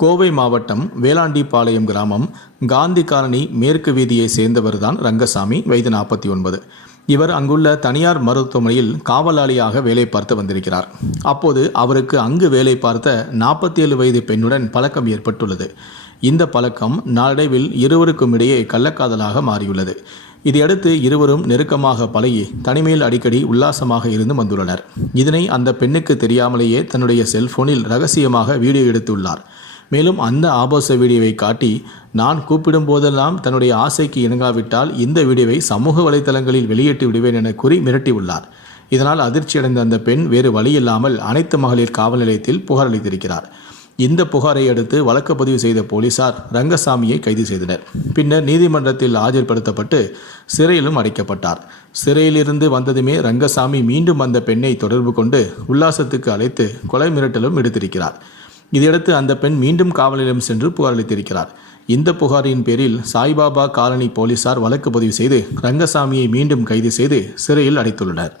கோவை மாவட்டம் வேளாண்டிபாளையம் கிராமம் காந்தி காலனி மேற்கு வீதியை சேர்ந்தவர்தான் ரங்கசாமி வயது நாற்பத்தி ஒன்பது இவர் அங்குள்ள தனியார் மருத்துவமனையில் காவலாளியாக வேலை பார்த்து வந்திருக்கிறார். அப்போது அவருக்கு அங்கு வேலை பார்த்த நாற்பத்தி ஏழு வயது பெண்ணுடன் பழக்கம் ஏற்பட்டுள்ளது. இந்த பழக்கம் நாளடைவில் இருவருக்கும் இடையே கள்ளக்காதலாக மாறியுள்ளது. இதையடுத்து இருவரும் நெருக்கமாக பழகி தனிமையில் அடிக்கடி உல்லாசமாக இருந்து வந்துள்ளனர். இதனை அந்த பெண்ணுக்கு தெரியாமலேயே தன்னுடைய செல்போனில் ரகசியமாக வீடியோ எடுத்துள்ளார். மேலும் அந்த ஆபாச வீடியோவை காட்டி நான் கூப்பிடும் போதெல்லாம் தன்னுடைய ஆசைக்கு இணங்காவிட்டால் இந்த வீடியோவை சமூக வலைதளங்களில் வெளியிட்டு விடுவேன் என கூறி மிரட்டியுள்ளார். இதனால் அதிர்ச்சியடைந்த அந்த பெண் வேறு வழியில்லாமல் அனைத்து மகளிர் காவல் நிலையத்தில் புகார் அளித்திருக்கிறார். இந்த புகாரை அடுத்து வழக்கு பதிவு செய்த போலீசார் ரங்கசாமியை கைது செய்தனர். பின்னர் நீதிமன்றத்தில் ஆஜர்படுத்தப்பட்டு சிறையிலும் அடைக்கப்பட்டார். சிறையிலிருந்து வந்ததுமே ரங்கசாமி மீண்டும் அந்த பெண்ணை தொடர்பு கொண்டு உல்லாசத்துக்கு அழைத்து கொலை மிரட்டலும் எடுத்திருக்கிறார். இதையடுத்து அந்த பெண் மீண்டும் காவலிடம் சென்று புகார் அளித்திருக்கிறார் இந்த புகாரின் பேரில் சாய்பாபா காலனி போலீசார் வழக்கு பதிவு செய்து ரங்கசாமியை மீண்டும் கைது செய்து சிறையில் அடைத்துள்ளனர்.